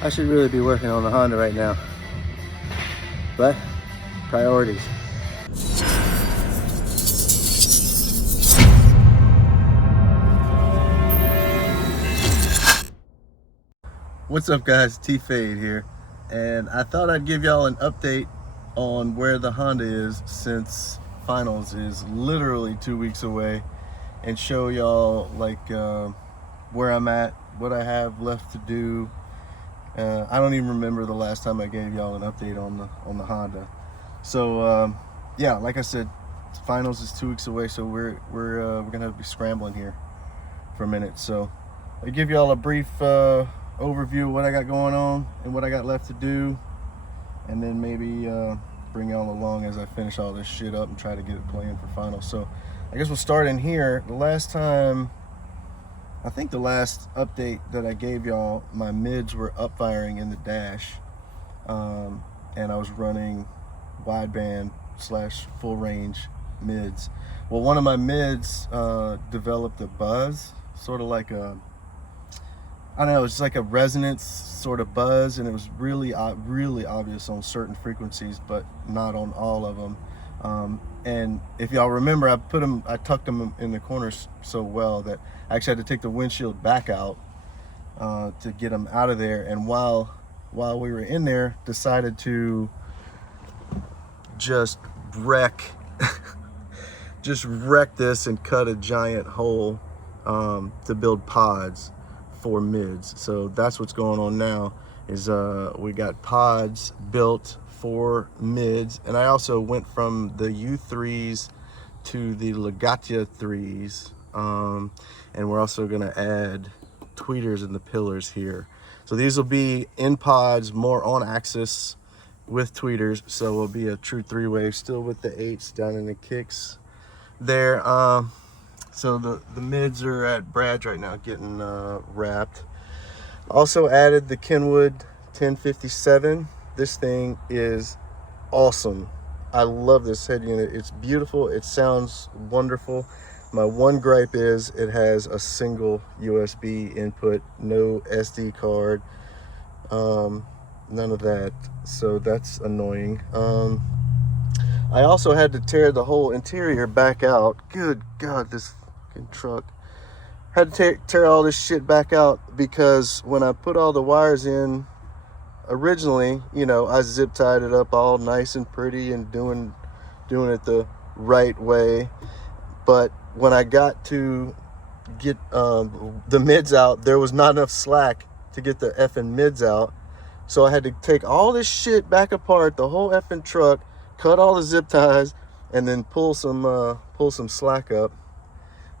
I should really be working on the Honda right now. But priorities. What's up guys, T-Fade here, and I thought I'd give y'all an update on where the Honda is since finals is literally 2 weeks away, and show y'all like where I'm at, what I have left to do. I don't even remember the last time I gave y'all an update on the Honda. So yeah, like I said, finals is 2 weeks away, so we're gonna be scrambling here for a minute. So I'll give y'all a brief overview of what I got going on and what I got left to do, and then maybe bring y'all along as I finish all this shit up and try to get it playing for finals. So I guess we'll start in here. The last time, I think the last update that I gave y'all, my mids were up firing in the dash, and I was running wideband / full range mids. Well, one of my mids developed a buzz, sort of like a, I don't know, it's like a resonance sort of buzz, and it was really obvious on certain frequencies, but not on all of them. And if y'all remember, I tucked them in the corners so well that I actually had to take the windshield back out to get them out of there. And while we were in there, decided to just wreck this and cut a giant hole to build pods for mids. So that's what's going on now, is we got pods built for mids, and I also went from the U3s to the Legatia 3s, and we're also going to add tweeters in the pillars here. So these will be in pods, more on axis with tweeters, so it'll be a true 3-way, still with the 8s down in the kicks there. So the mids are at Brad's right now getting wrapped. Also added the Kenwood 1057. This thing is awesome. I love this head unit. It's beautiful. It sounds wonderful. My one gripe is it has a single USB input, no SD card, none of that. So that's annoying. I also had to tear the whole interior back out. Good God, this truck. Had to tear all this shit back out because when I put all the wires in originally, you know, I zip tied it up all nice and pretty and doing it the right way. But when I got to get the mids out, there was not enough slack to get the effing mids out. So I had to take all this shit back apart, the whole effing truck, cut all the zip ties, and then pull some slack up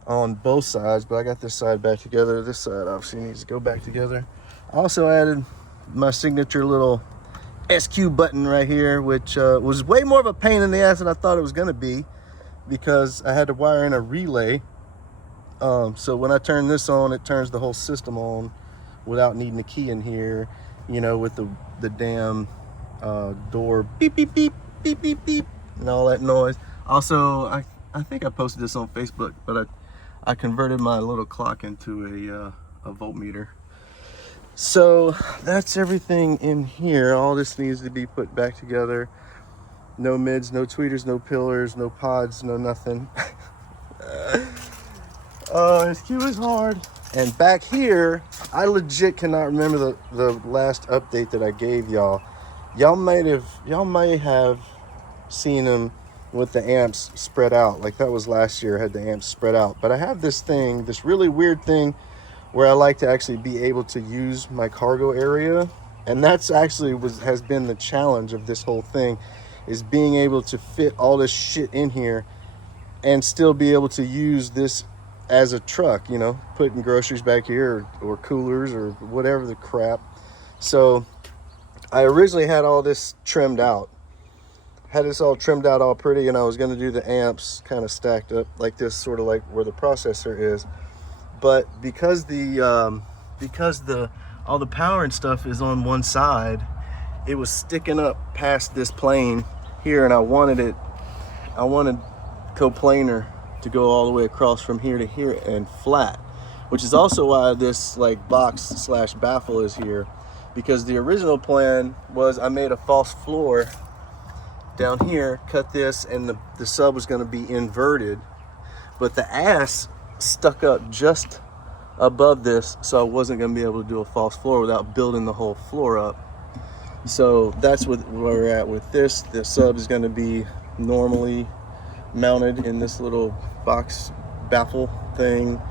on both sides. But I got this side back together. This side obviously needs to go back together. I also added my signature little SQ button right here, which was way more of a pain in the ass than I thought it was gonna be, because I had to wire in a relay. So when I turn this on, it turns the whole system on without needing a key in here, you know, with the damn door beep beep beep beep beep beep and all that noise. Also, I think I posted this on Facebook, but I converted my little clock into a voltmeter. So that's everything in here. All this needs to be put back together. No mids, no tweeters, no pillars, no pods, no nothing. Oh, SQ is hard. And back here, I legit cannot remember the last update that I gave y'all. Y'all may have seen them with the amps spread out. Like that was last year, I had the amps spread out. But I have this thing, this really weird thing where I like to actually be able to use my cargo area. And that's actually has been the challenge of this whole thing, is being able to fit all this shit in here and still be able to use this as a truck, you know, putting groceries back here or coolers or whatever the crap. So I originally had all this trimmed out. Had this all trimmed out all pretty, and I was going to do the amps kind of stacked up like this, sort of like where the processor is. But because all the power and stuff is on one side, it was sticking up past this plane here, and I wanted coplanar to go all the way across from here to here and flat, which is also why this like box / baffle is here, because the original plan was I made a false floor down here, cut this, and the sub was going to be inverted, but the ass stuck up just above this, so I wasn't going to be able to do a false floor without building the whole floor up. So that's where we're at with this. The sub is going to be normally mounted in this little box baffle thing.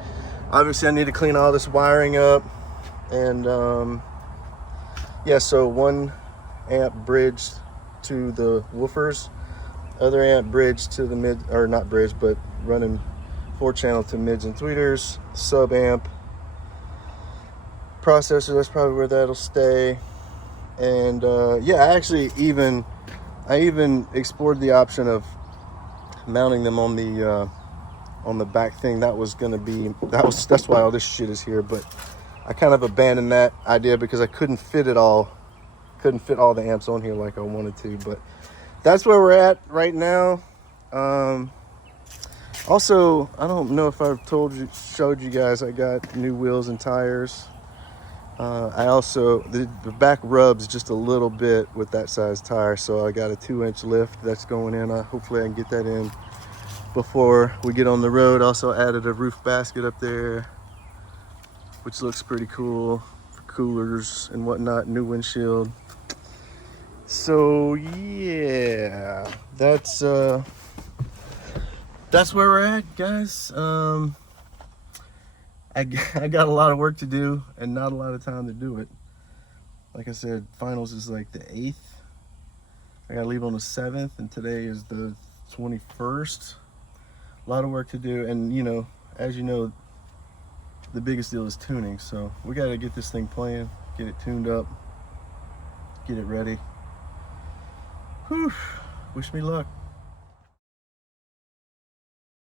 Obviously I need to clean all this wiring up, and yeah, so 1 amp bridge to the woofers, other amp bridge to the mid, or not bridge, but running 4-channel to mids and tweeters, sub amp, processor, that's probably where that'll stay. And yeah, I even explored the option of mounting them on the back thing. That was gonna be, that's why all this shit is here, but I kind of abandoned that idea because I couldn't fit all the amps on here like I wanted to. But that's where we're at right now. Also, I don't know if I've showed you guys, I got new wheels and tires. I also, the back rubs just a little bit with that size tire, so I got a 2-inch lift that's going in. Hopefully I can get that in before we get on the road. Also added a roof basket up there, which looks pretty cool for coolers and whatnot. New windshield. So yeah, that's where we're at, guys. I got a lot of work to do and not a lot of time to do it. Like I said, finals is like the 8th. I gotta leave on the 7th, and today is the 21st. A lot of work to do, and you know, as you know, the biggest deal is tuning. So we gotta get this thing playing, get it tuned up, get it ready. Whew, wish me luck.